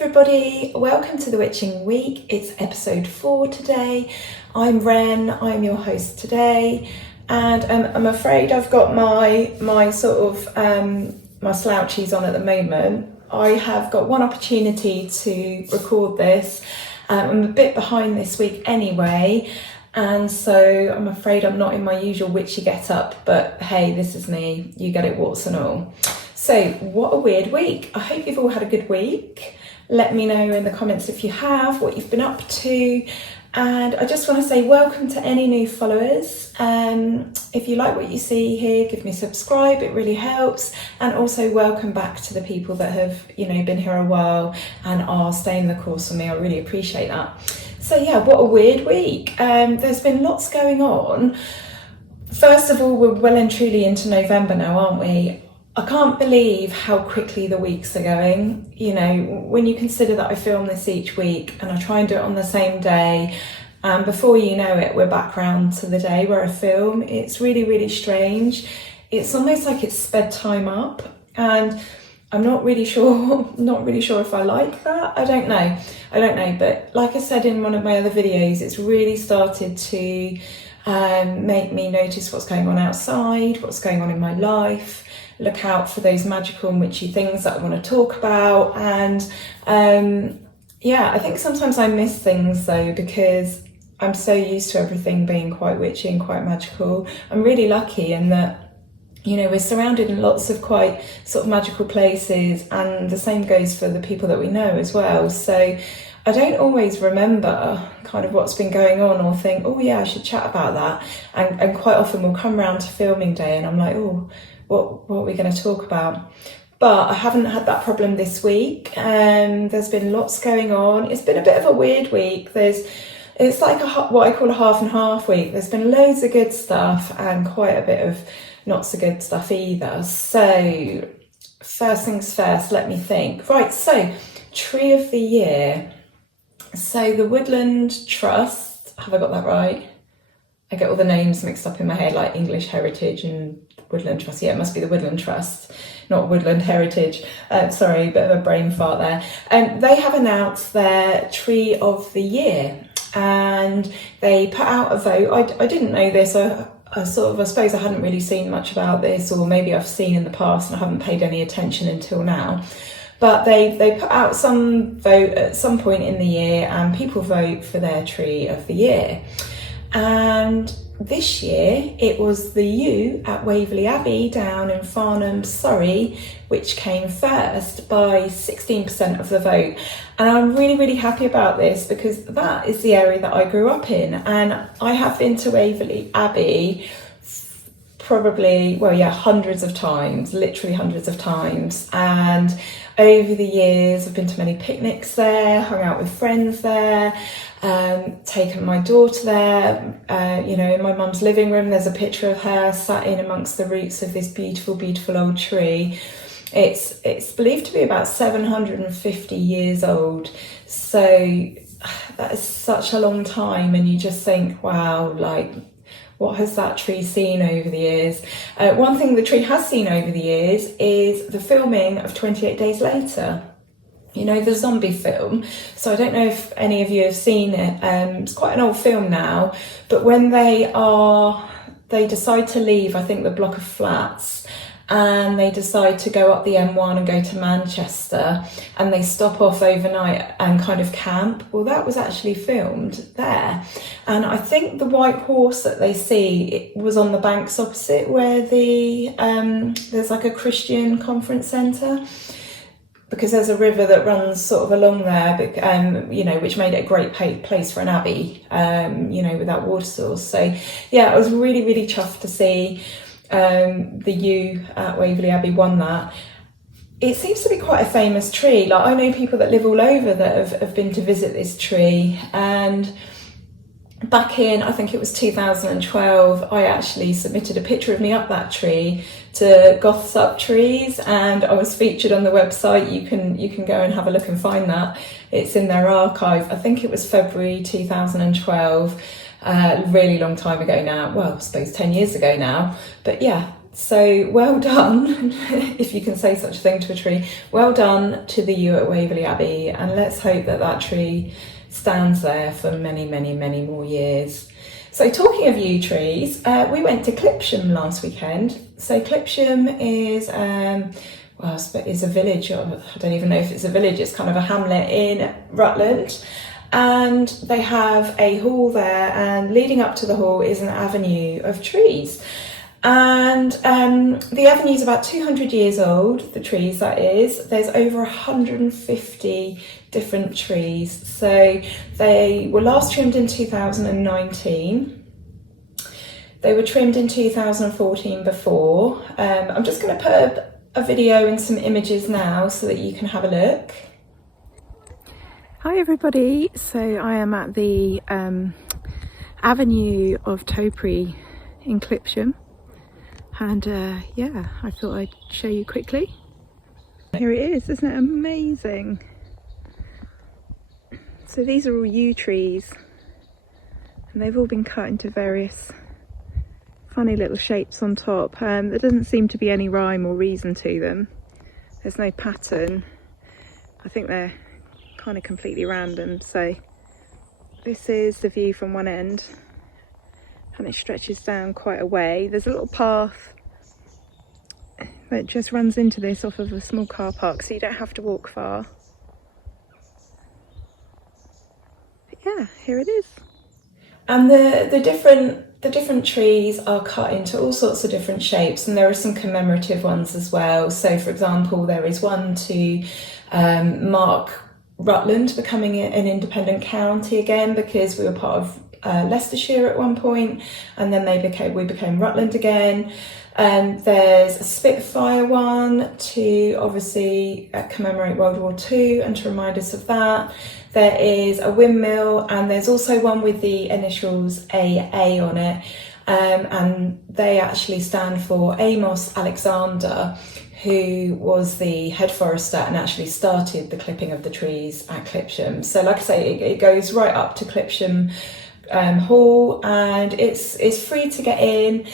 everybody, welcome to the Witching Week. It's episode 4 today. I'm Ren, I'm your host today, and I'm afraid I've got my slouchies on at the moment. I have got one opportunity to record this. I'm a bit behind this week anyway, and so I'm afraid I'm not in my usual witchy get-up, but hey, this is me, you get it warts and all. So what a weird week. I hope you've all had a good week. Let me know in the comments if you have, what you've been up to. And I just want to say welcome to any new followers. If you like what you see here, give me a subscribe, it really helps. And also welcome back to the people that have, been here a while and are staying the course with me. I really appreciate that. So yeah, what a weird week. There's been lots going on. First of all, we're well and truly into November now, aren't we? I can't believe how quickly the weeks are going. When you consider that I film this each week and I try and do it on the same day, and before you know it, we're back round to the day where I film. It's really, really strange. It's almost like it's sped time up, and I'm not really sure if I like that. I don't know. But like I said in one of my other videos, it's really started to make me notice what's going on outside, what's going on in my life. Look out for those magical and witchy things that I want to talk about. And I think sometimes I miss things though, because I'm so used to everything being quite witchy and quite magical. I'm really lucky in that, we're surrounded in lots of quite sort of magical places, and the same goes for the people that we know as well. So I don't always remember kind of what's been going on or think, oh yeah, I should chat about that. And quite often we'll come round to filming day and I'm like, oh, what are we going to talk about? But I haven't had that problem this week. There's been lots going on. It's been a bit of a weird week. It's like what I call a half and half week. There's been loads of good stuff and quite a bit of not so good stuff either. So first things first, let me think. Right, so Tree of the Year. So the Woodland Trust, have I got that right? I get all the names mixed up in my head, like English Heritage and Woodland Trust. Yeah, it must be the Woodland Trust, not Woodland Heritage. Sorry, bit of a brain fart there. They have announced their Tree of the Year, and they put out a vote. I didn't know this. I suppose I hadn't really seen much about this, or maybe I've seen in the past and I haven't paid any attention until now. But they put out some vote at some point in the year, and people vote for their Tree of the Year. And this year it was the yew at Waverley Abbey down in Farnham, Surrey, which came first by 16% of the vote. And I'm really, really happy about this because that is the area that I grew up in, and I have been to Waverley Abbey probably, hundreds of times, literally hundreds of times. And over the years, I've been to many picnics there, hung out with friends there, taken my daughter there. In my mum's living room, there's a picture of her sat in amongst the roots of this beautiful, beautiful old tree. It's believed to be about 750 years old. So that is such a long time, and you just think, wow, like, what has that tree seen over the years? One thing the tree has seen over the years is the filming of 28 Days Later. The zombie film. So I don't know if any of you have seen it. It's quite an old film now, but when they decide to leave, I think, the block of flats, and they decide to go up the M1 and go to Manchester, and they stop off overnight and kind of camp. Well, that was actually filmed there. And I think the white horse that they see, it was on the banks opposite where there's like a Christian conference centre, because there's a river that runs sort of along there, which made it a great place for an abbey, with that water source. So yeah, I was really, really chuffed to see the yew at Waverley Abbey won that. It seems to be quite a famous tree. Like, I know people that live all over that have been to visit this tree, and back in, I think it was 2012, I actually submitted a picture of me up that tree to Goths Up Trees, and I was featured on the website. You can go and have a look and find that. It's in their archive. I think it was February 2012. Really long time ago now. Well, I suppose 10 years ago now. But yeah, So well done, if you can say such a thing to a tree, well done to the yew at Waverley Abbey, and let's hope that that tree stands there for many, many, many more years. So talking of yew trees, we went to Clipsham last weekend. So Clipsham is, is a village, or I don't even know if it's a village, it's kind of a hamlet in Rutland. And they have a hall there, and leading up to the hall is an avenue of trees. And the avenue is about 200 years old, the trees that is. There's over 150 different trees. So they were last trimmed in 2019. They were trimmed in 2014 before. I'm just going to put a video and some images now so that you can have a look. Hi everybody, so I am at the Avenue of Topiary in Clipsham. And yeah, I thought I'd show you quickly. Here it is, isn't it amazing? So these are all yew trees, and they've all been cut into various funny little shapes on top. There doesn't seem to be any rhyme or reason to them. There's no pattern. I think they're kind of completely random. So this is the view from one end, and it stretches down quite a way. There's a little path that just runs into this off of a small car park, so you don't have to walk far. But yeah, here it is. And the different trees are cut into all sorts of different shapes, and there are some commemorative ones as well. So for example, there is one to mark Rutland becoming an independent county again, because we were part of Leicestershire at one point, and then we became Rutland again. There's a Spitfire one to obviously commemorate World War II and to remind us of that. There is a windmill, and there's also one with the initials AA on it, and they actually stand for Amos Alexander, who was the head forester and actually started the clipping of the trees at Clipsham. So like I say, it goes right up to Clipsham Hall, and it's free to get in.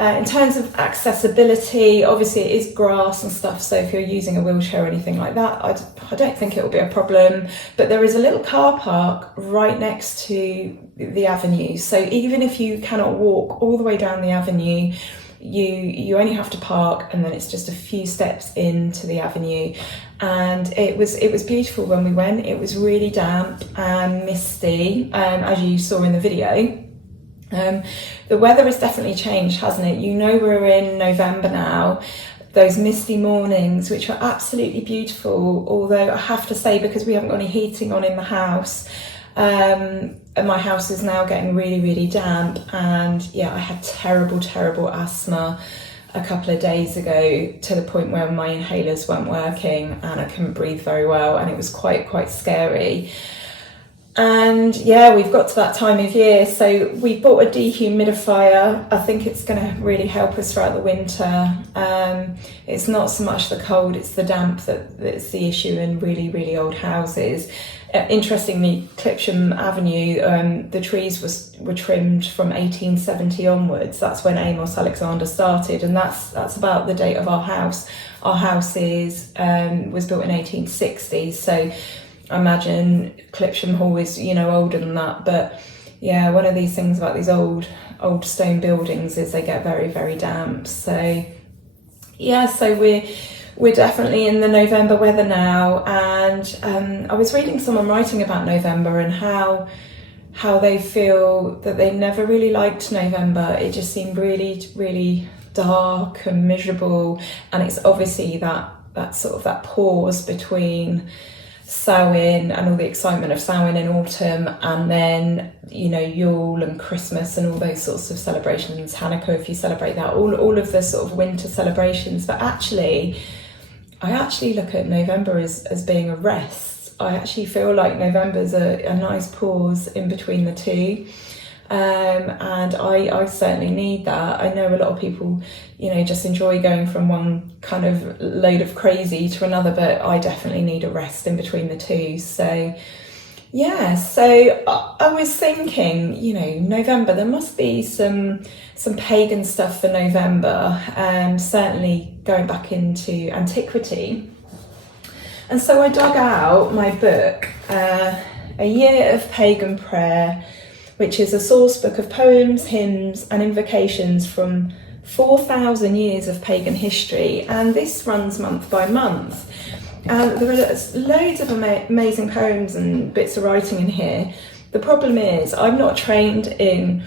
In terms of accessibility, obviously it is grass and stuff, so if you're using a wheelchair or anything like that, I don't think it will be a problem. But there is a little car park right next to the avenue, so even if you cannot walk all the way down the avenue, you only have to park, and then it's just a few steps into the avenue. And it was beautiful when we went. It was really damp and misty, as you saw in the video. The weather has definitely changed, hasn't it? You know, we're in November now. Those misty mornings, which are absolutely beautiful, although I have to say, because we haven't got any heating on in the house, and my house is now getting really, really damp, and yeah, I had terrible asthma a couple of days ago, to the point where my inhalers weren't working and I couldn't breathe very well, and it was quite scary. And yeah, we've got to that time of year, so we bought a dehumidifier. I think it's going to really help us throughout the winter. It's not so much the cold, it's the damp that's the issue in really old houses. Interestingly, Clipsham Avenue, the trees were trimmed from 1870 onwards. That's when Amos Alexander started, and that's about the date of our house. Our house was built in 1860, so I imagine Clipsham Hall is, older than that. But yeah, one of these things about these old stone buildings is they get very damp. So yeah, so we're definitely in the November weather now. And I was reading someone writing about November and how they feel that they never really liked November. It just seemed really dark and miserable, and it's obviously that sort of that pause between Samhain and all the excitement of Samhain in autumn, and then Yule and Christmas and all those sorts of celebrations, Hanukkah if you celebrate that, all of the sort of winter celebrations. But I actually look at November as being a rest. I actually feel like November's a nice pause in between the two. And I certainly need that. I know a lot of people, just enjoy going from one kind of load of crazy to another, but I definitely need a rest in between the two. So Yeah, so I was thinking, November, there must be some pagan stuff for November, certainly going back into antiquity. And so I dug out my book, A Year of Pagan Prayer, which is a source book of poems, hymns and invocations from 4,000 years of pagan history, and this runs month by month. There are loads of amazing poems and bits of writing in here. The problem is I'm not trained in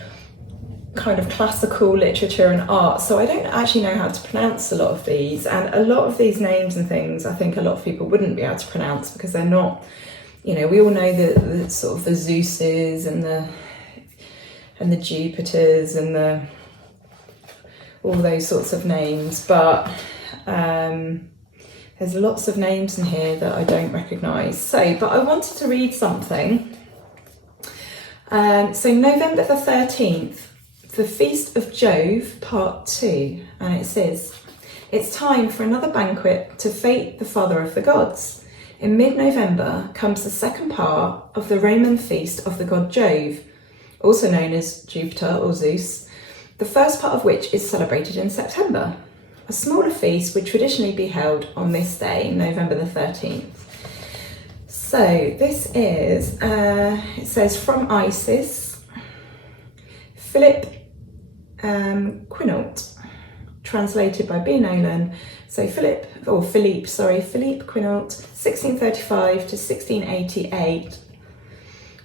kind of classical literature and art, so I don't actually know how to pronounce a lot of these, and a lot of these names and things I think a lot of people wouldn't be able to pronounce because they're not, we all know the sort of the Zeuses and the Jupiters and the all those sorts of names, but there's lots of names in here that I don't recognise. But I wanted to read something. So November the 13th, the Feast of Jove, Part 2. And it says, it's time for another banquet to Fate, the father of the gods. In mid-November comes the second part of the Roman feast of the god Jove, also known as Jupiter or Zeus, the first part of which is celebrated in September. A smaller feast would traditionally be held on this day, November the 13th. So this is, it says, from Isis, Philip Quinault, translated by B. Nolan. So Philippe Quinault, 1635 to 1688.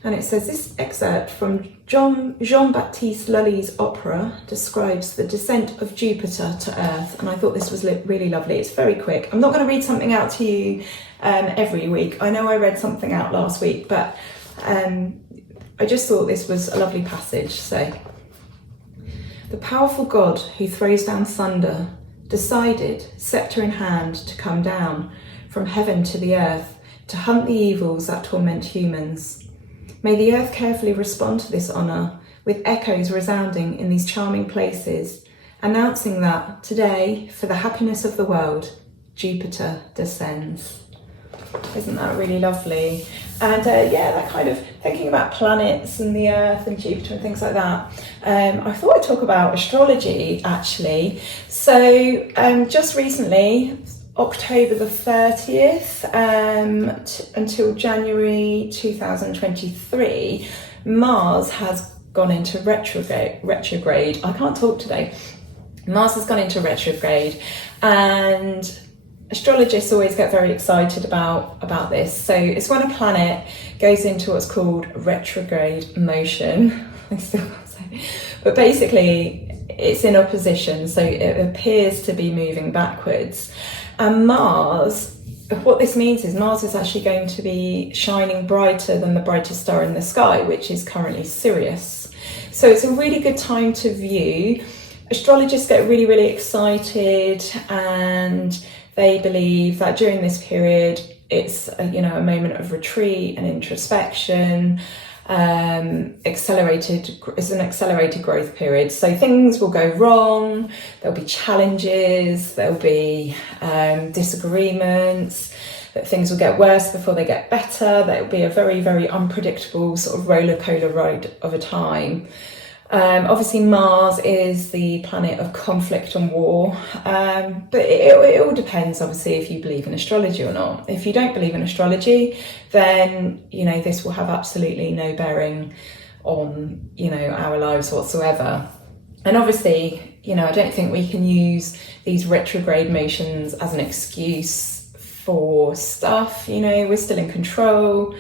And it says, this excerpt from Jean-Baptiste Lully's opera describes the descent of Jupiter to Earth. And I thought this was really lovely. It's very quick. I'm not going to read something out to you every week. I know I read something out last week, but I just thought this was a lovely passage. So, the powerful God who throws down thunder decided, sceptre in hand, to come down from heaven to the earth to hunt the evils that torment humans. May the earth carefully respond to this honour, with echoes resounding in these charming places, announcing that today, for the happiness of the world, Jupiter descends. Isn't that really lovely? And that kind of thinking about planets and the earth and Jupiter and things like that. I thought I'd talk about astrology, actually. So just recently, October the 30th until January 2023, Mars has gone into retrograde. I can't talk today. Mars has gone into retrograde, and astrologists always get very excited about this. So it's when a planet goes into what's called retrograde motion. I still can't say, but basically it's in opposition, so it appears to be moving backwards. And Mars, what this means is Mars is actually going to be shining brighter than the brightest star in the sky, which is currently Sirius. So it's a really good time to view. Astrologists get really, really excited, and they believe that during this period, it's a moment of retreat and introspection. It's an accelerated growth period, so things will go wrong, there'll be challenges, there'll be disagreements, that things will get worse before they get better. That'll be a very, very unpredictable sort of roller coaster ride of a time. Obviously Mars is the planet of conflict and war, but it all depends obviously if you believe in astrology or not. If you don't believe in astrology, then this will have absolutely no bearing on our lives whatsoever. And obviously I don't think we can use these retrograde motions as an excuse for stuff. We're still in control,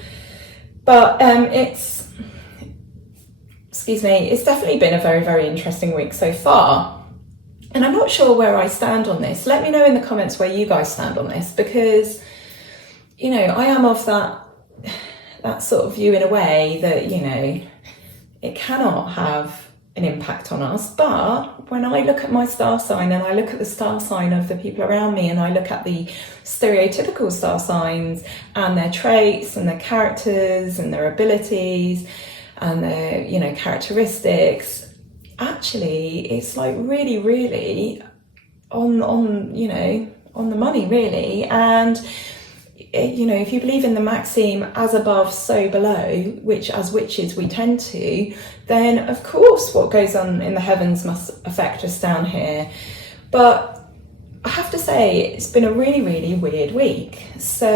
but it's definitely been a very, very interesting week so far. And I'm not sure where I stand on this. Let me know in the comments where you guys stand on this, because, I am of that sort of view in a way that, it cannot have an impact on us. But when I look at my star sign and I look at the star sign of the people around me, and I look at the stereotypical star signs and their traits and their characters and their abilities and their characteristics, actually it's like really, really on the money, really. And you know, if you believe in the maxim as above so below, which as witches we tend to, then of course what goes on in the heavens must affect us down here. But I have to say it's been a really, really weird week. So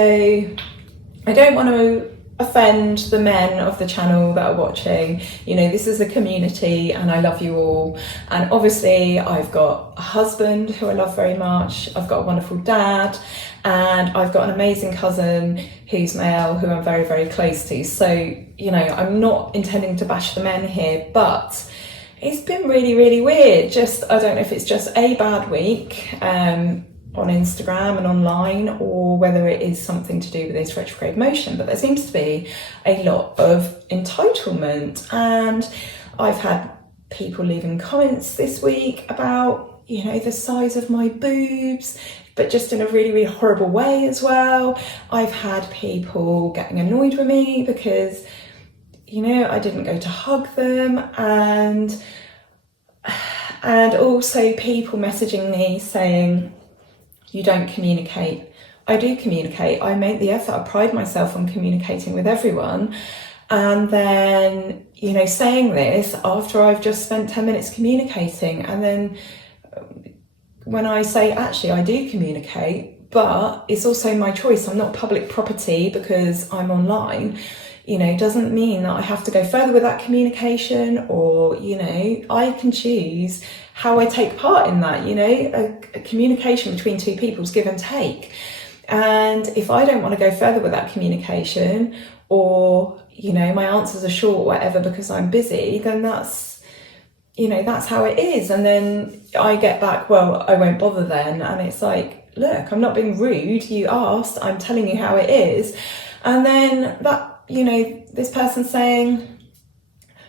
I don't want to offend the men of the channel that are watching. You know, this is a community and I love you all. And obviously I've got a husband who I love very much. I've got a wonderful dad, and I've got an amazing cousin who's male who I'm very, very close to. So, you know, I'm not intending to bash the men here, but it's been really, really weird. I don't know if it's just a bad week on Instagram and online, or whether it is something to do with this retrograde motion, but there seems to be a lot of entitlement. And I've had people leaving comments this week about, you know, the size of my boobs, but just in a really, really horrible way as well. I've had people getting annoyed with me because, you know, I didn't go to hug them, and also people messaging me saying, you don't communicate. I do communicate. I make the effort. I pride myself on communicating with everyone. And then, you know, saying this after I've just spent 10 minutes communicating. And then when I say, actually, I do communicate, but it's also my choice. I'm not public property because I'm online. You know, doesn't mean that I have to go further with that communication, or, you know, I can choose how I take part in that. You know, a communication between two people is give and take. And if I don't want to go further with that communication, or, you know, my answers are short or whatever because I'm busy, then that's, you know, that's how it is. And then I get back, well, I won't bother then. And it's like, look, I'm not being rude. You asked, I'm telling you how it is. And then that, you know, this person saying,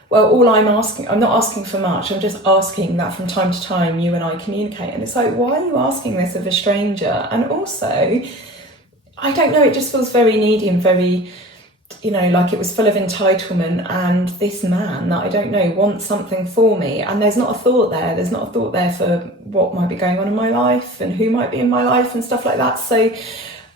well, I'm not asking for much. I'm just asking that from time to time you and I communicate. And it's like, why are you asking this of a stranger? And also, I don't know, it just feels very needy and very, you know, like it was full of entitlement, and this man that I don't know wants something for me, and there's not a thought there. There's not a thought there for what might be going on in my life and who might be in my life and stuff like that. So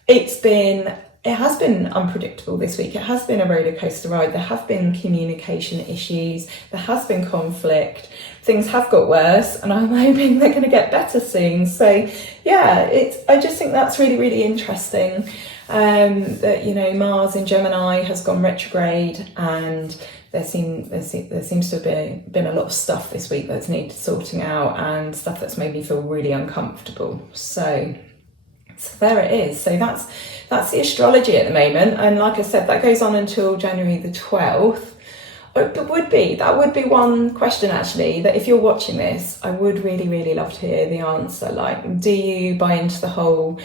it has been unpredictable this week. It has been a roller coaster ride. There have been communication issues. There has been conflict. Things have got worse, and I'm hoping they're going to get better soon. So yeah, I just think that's really, really interesting. That, you know, Mars in Gemini has gone retrograde, and there seems to have been a lot of stuff this week that's needed sorting out, and stuff that's made me feel really uncomfortable. So there it is. So that's the astrology at the moment, and like I said, that goes on until January the 12th. That would be one question actually, that if you're watching this, I would really, really love to hear the answer. Like, do you buy into the whole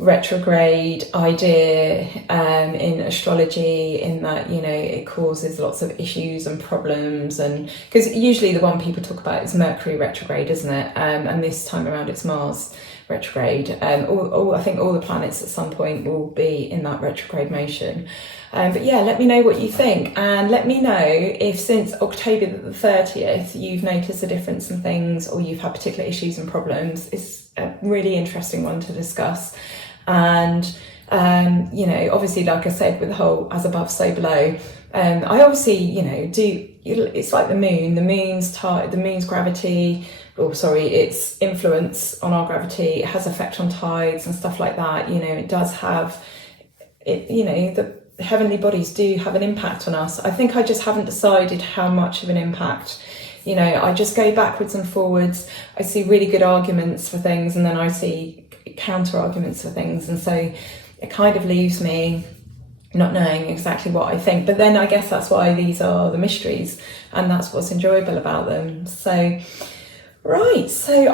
retrograde idea in astrology, in that, you know, it causes lots of issues and problems? And because usually the one people talk about is Mercury retrograde, isn't it? And this time around it's Mars retrograde. I think all the planets at some point will be in that retrograde motion. But yeah, let me know what you think, and let me know if since October the 30th you've noticed a difference in things, or you've had particular issues and problems. It's a really interesting one to discuss. And you know, obviously, like I said, with the whole as above so below, I obviously, you know, it's like the moon's gravity, its influence on our gravity. It has effect on tides and stuff like that. You know, it does have it, you know, the heavenly bodies do have an impact on us. I think I just haven't decided how much of an impact. You know, I just go backwards and forwards. I see really good arguments for things, and then I see counter arguments for things, and so it kind of leaves me not knowing exactly what I think. But then I guess that's why these are the mysteries, and that's what's enjoyable about them. So right, so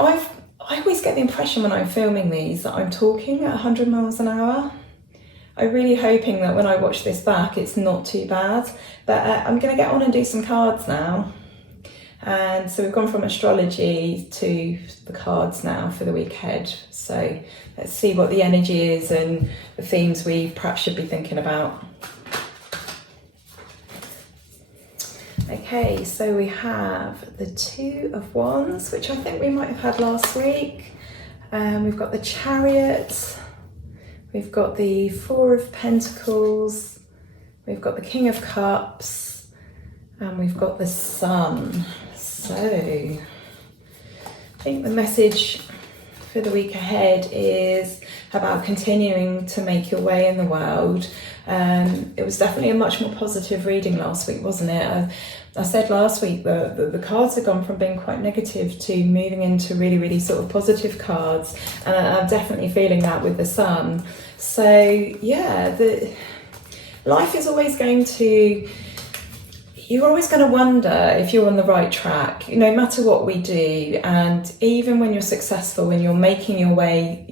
I always get the impression when I'm filming these that I'm talking at 100 miles an hour. I'm really hoping that when I watch this back it's not too bad. But I'm going to get on and do some cards now. And so we've gone from astrology to the cards now for the week ahead. So let's see what the energy is and the themes we perhaps should be thinking about. Okay, so we have the Two of Wands, which I think we might have had last week. We've got the Chariot, We've got the Four of Pentacles, we've got the King of Cups, and we've got the Sun. So I think the message for the week ahead is about continuing to make your way in the world. It was definitely a much more positive reading last week, wasn't it? I said last week that the cards have gone from being quite negative to moving into really, really sort of positive cards, and I'm definitely feeling that with the Sun. So yeah, life is always going to, you're always going to wonder if you're on the right track, no matter what we do. And even when you're successful, when you're making your way,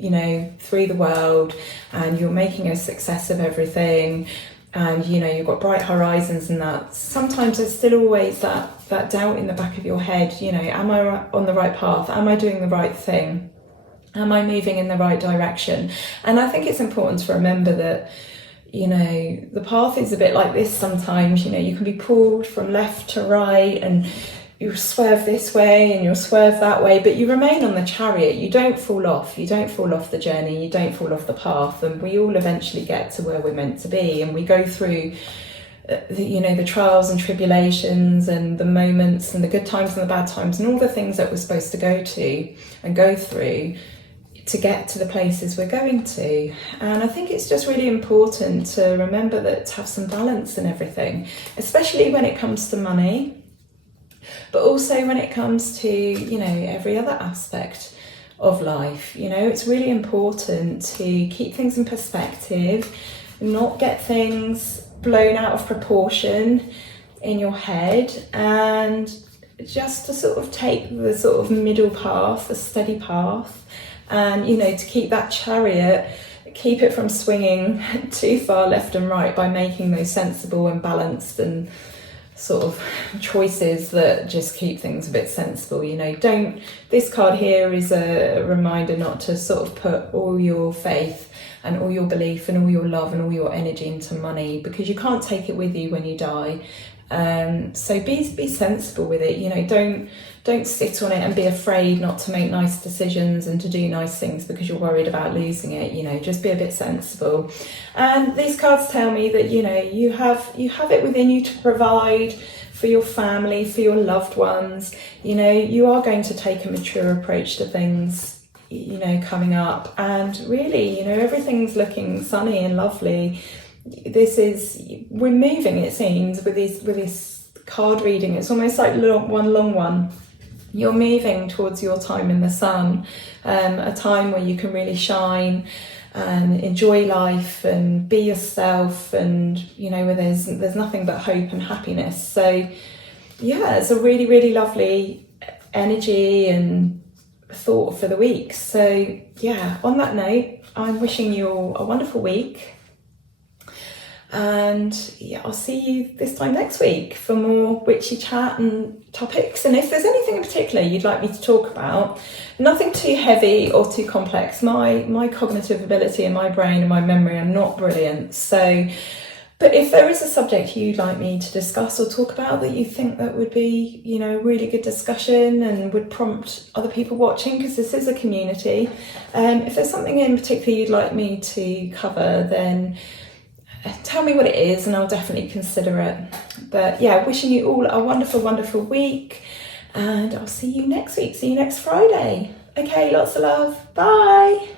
through the world and you're making a success of everything, and you've got bright horizons and that, sometimes there's still always that doubt in the back of your head, am I on the right path? Am I doing the right thing? Am I moving in the right direction? And I think it's important to remember that the path is a bit like this sometimes. You can be pulled from left to right, and you swerve this way and you'll swerve that way, but you remain on the chariot. You don't fall off the journey, you don't fall off the path, and we all eventually get to where we're meant to be. And we go through the trials and tribulations and the moments and the good times and the bad times and all the things that we're supposed to go to and go through to get to the places we're going to. And I think it's just really important to remember that, to have some balance in everything, especially when it comes to money, but also when it comes to every other aspect of life. It's really important to keep things in perspective, not get things blown out of proportion in your head, and just to sort of take the sort of middle path, the steady path, and to keep that chariot, keep it from swinging too far left and right by making those sensible and balanced and sort of choices that just keep things a bit sensible. This card here is a reminder not to sort of put all your faith and all your belief and all your love and all your energy into money, because you can't take it with you when you die. So be sensible with it. Don't sit on it and be afraid not to make nice decisions and to do nice things because you're worried about losing it. Just be a bit sensible. And these cards tell me that you have it within you to provide for your family, for your loved ones. You are going to take a mature approach to things coming up, and really everything's looking sunny and lovely. We're moving, it seems, with this card reading. It's almost like one long one. You're moving towards your time in the sun, a time where you can really shine and enjoy life and be yourself, and where there's nothing but hope and happiness. So yeah, it's a really, really lovely energy and thought for the week. So yeah, on that note, I'm wishing you all a wonderful week. And yeah, I'll see you this time next week for more witchy chat and topics. And if there's anything in particular you'd like me to talk about, nothing too heavy or too complex. My cognitive ability and my brain and my memory are not brilliant. So, but if there is a subject you'd like me to discuss or talk about that you think that would be, really good discussion and would prompt other people watching, because this is a community, if there's something in particular you'd like me to cover, then tell me what it is and I'll definitely consider it. But yeah, wishing you all a wonderful, wonderful week, and I'll see you next week. See you next Friday. Okay, lots of love. Bye.